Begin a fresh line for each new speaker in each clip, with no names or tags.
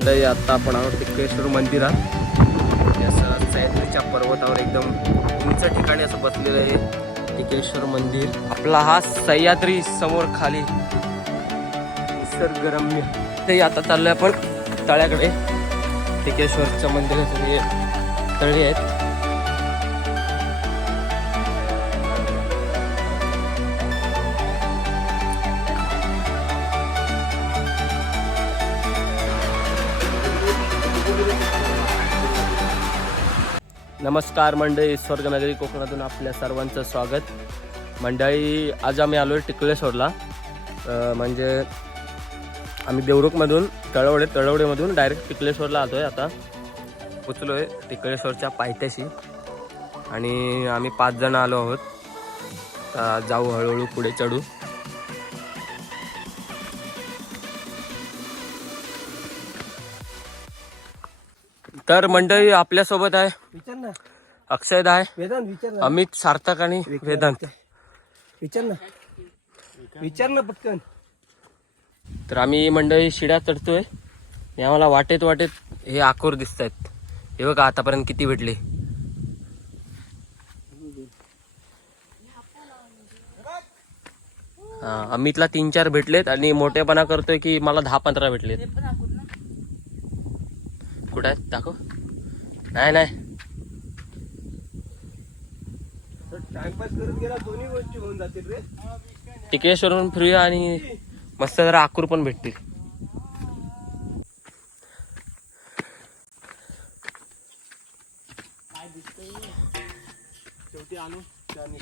मंडळी आता आपण आहोत टिकेश्वर मंदिरात. असं सह्याद्रीच्या पर्वतावर एकदम उंच ठिकाणी असं बसलेलं आहे टिकेश्वर मंदिर. आपला हा सह्याद्री समोर खाली निसर्गरम्य. ते आता चाललोय आपण तळ्याकडे. टिकेश्वरच्या मंदिराचे हे तळी आहेत. नमस्कार मंडळी स्वर्गनगरी कोकणातून आपल्या सर्वांचं स्वागत. मंडळी आज आम्ही आलो आहे टिकलेश्वरला. म्हणजे आम्ही देवरुखमधून तळवडे तळवडेमधून डायरेक्ट टिकलेश्वरला आलो आहे आता. पोचलो आहे टिकलेश्वरच्या पायथ्याशी. आणि आम्ही पाच जण आलो आहोत. जाऊ हळूहळू पुढे चढू. तर मंडळी आपल्यासोबत आहे. अक्षय आहे
वेदांत विचार ना.
अमित सार्थक आणि वेदांत.
विचार. ना. विचार ना पटकन.
तर आम्ही मंडळी शिड्या चढतोय. आणि आम्हाला वाटेत वाटेत हे आकोर दिसत आहेत हे बघा आतापर्यंत किती भेटले. हा अमितला तीन चार भेटलेत आणि मोठेपणा करतोय की मला दहा पंधरा भेटलेत. कुठं आहेत दाखव. नाही नाही.
टाइमपास करत गेला दोन्ही गोष्टी होऊन जातील रे.
टिकेश्वरून फ्री आणि मस्त जरा आकूर पण भेटतील.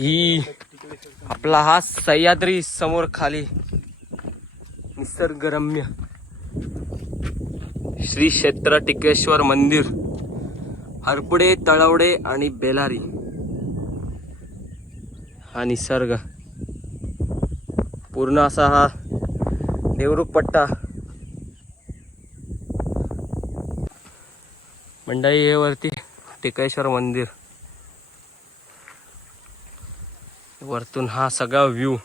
ही आपला हा सह्याद्री समोर खाली निसर्गरम्य. श्री क्षेत्र टिकेश्वर मंदिर हरपुडे तळवडे आणि बेलारी. हा निसर्ग. पूर्ण असा हा देवरुख पट्टा. मंडई हे वरती टिकेश्वर मंदिर. वरतून हा सगळा व्ह्यू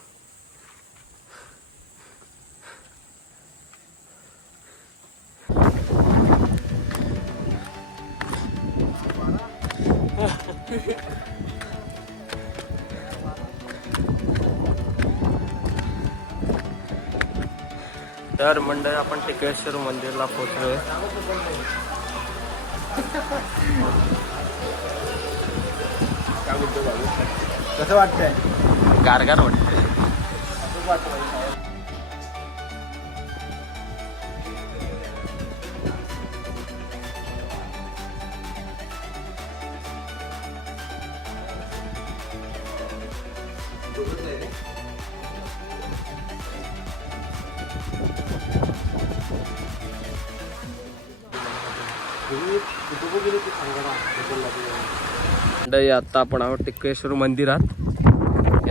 तर मंडळ आपण टिकेश्वर मंदिरला पोहोचलोय.
कसं वाटतंय?
गारगार वाटते मंडळी आता आपण आहोत टिकेश्वर मंदिरात.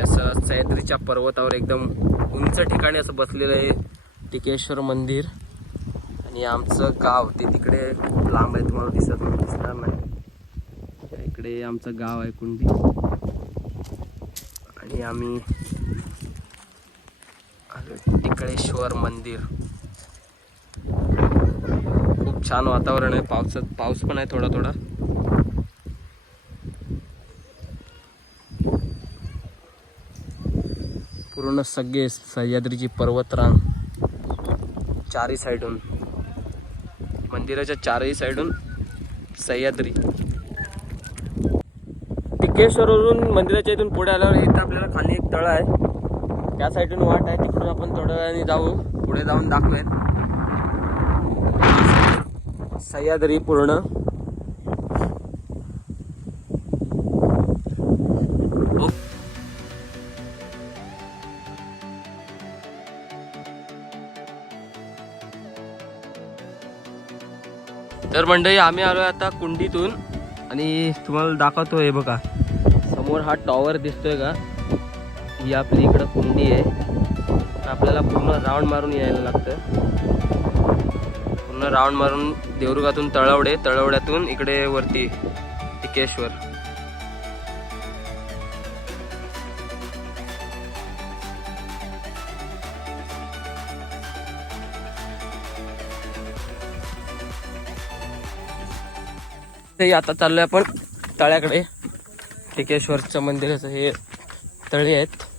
असं सह्याद्रीच्या पर्वतावर एकदम उंच ठिकाणी असं बसलेलं आहे टिकेश्वर मंदिर. आणि आमचं गाव ते तिकडे खूप लांब आहे तुम्हाला दिसत नाही दिसणार नाही. इकडे आमचं गाव आहे कुंडी आणि आम्ही टिकळेश्वर मंदिर. छान वातावरण आहे. पावसात पाऊस पण आहे थोडा थोडा. पूर्ण सगळे सह्याद्रीची पर्वतरांग चारही साईडून मंदिराच्या चारही साईडून सह्याद्री. टिकेश्वरवरून मंदिराच्या इथून पुढे आल्यावर इथं आपल्याला खाली एक तळ आहे. त्या साईडून वाट आहे. तिकडून आपण थोड्या वेळाने जाऊ. पुढे जाऊन दाखवेल सह्याद्री पूर्ण तर मंडळी आम्ही आलोय आता कुंडीतून आणि तुम्हाला दाखवतो हे बघा. समोर हा टॉवर दिसतोय का? ही आपली इकडं कुंडी आहे. तर आपल्याला पूर्ण राऊंड मारून यायला लागतं पूर्ण राऊंड मारून देवरुगातून तळवडे तळवड्यातून इकडे वरती टिकेश्वर. ते आता चाललोय आपण तळ्याकडे. टिकेश्वरच्या मंदिराचं हे तळे आहेत.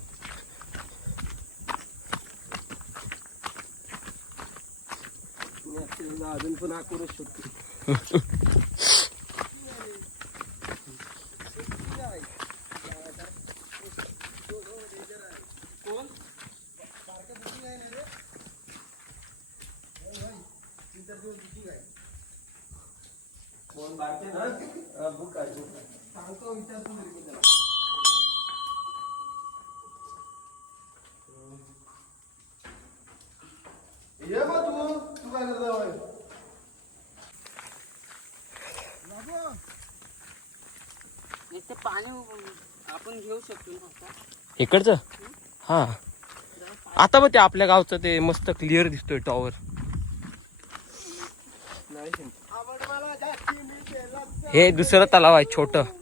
अजून पण आकुरच शकतो. कोण? बारके ना हा, बुक आहे, बुक आहे. सांगतो विचारतो तरी मी त्याला. ये मग तू तू काय करतो बाई?
इथे पाणी आपण घेऊ शकतो
इकडचं? हा. आता बघ ते आपल्या गावचं ते मस्त क्लिअर दिसतोय टॉवर हे दुसरं तलाव आहे छोट.
आहे.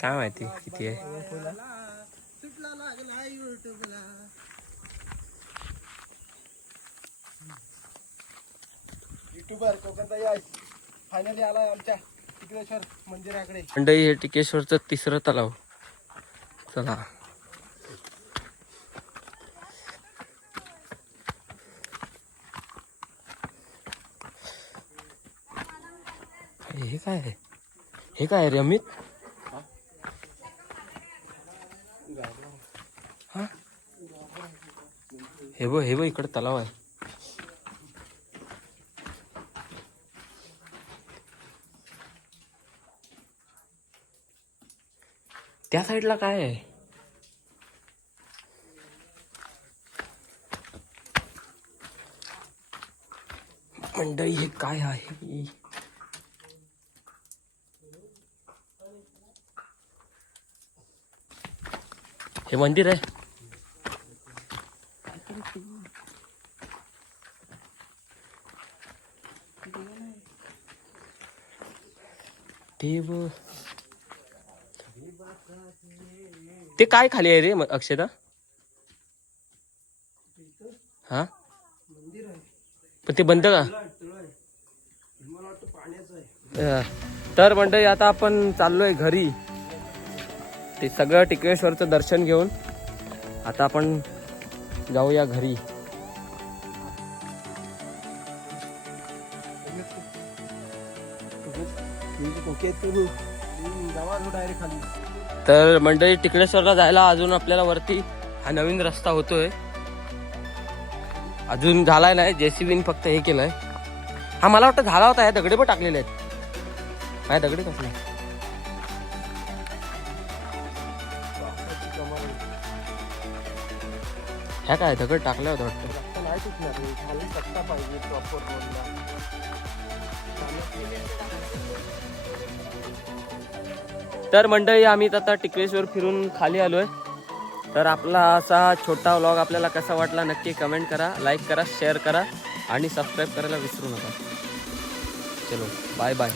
काय माहिती किती आहे?
युट्यूबर कोकणताई आहे फायनली आला आमच्या टिकेश्वर मंदिराकडे.
मंडई हे टिकेश्वरचं तिसरं तलाव. चला. हे काय आहे? हे काय रे अमित? हा? हे बो हे बो इकडे तलाव आहे. त्या साईडला काय आहे मंडई हे काय आहे हे मंदिर आहे देव ते काय खाली आहे रे अक्षता? हा?
मंदिर आहे
पण ते बंद का? तर मंडळी आता आपण चाललोय घरी. ते सगळं टिकेश्वरचं दर्शन घेऊन आता आपण जाऊया घरी. तर मंडळी टिकडेश्वरला जायला अजून आपल्याला वरती हा नवीन रस्ता होतोय. अजून झालाय नाही जेसीबीन फक्त हे केलंय. हा मला वाटतं झाला होता ह्या दगडे पण टाकलेले आहेत. काय दगडे कसले? ह्या काय दगड टाकल्या होत्या वाटतं. तर मंडळी आम्ही आता टिकलेश्वर फिरून खाली आलोय. तर आपला असा छोटा व्लॉग आपल्याला कसा वाटला नक्की कमेंट करा लाईक करा शेअर करा आणि सबस्क्राईब करायला विसरू नका. चलो बाय बाय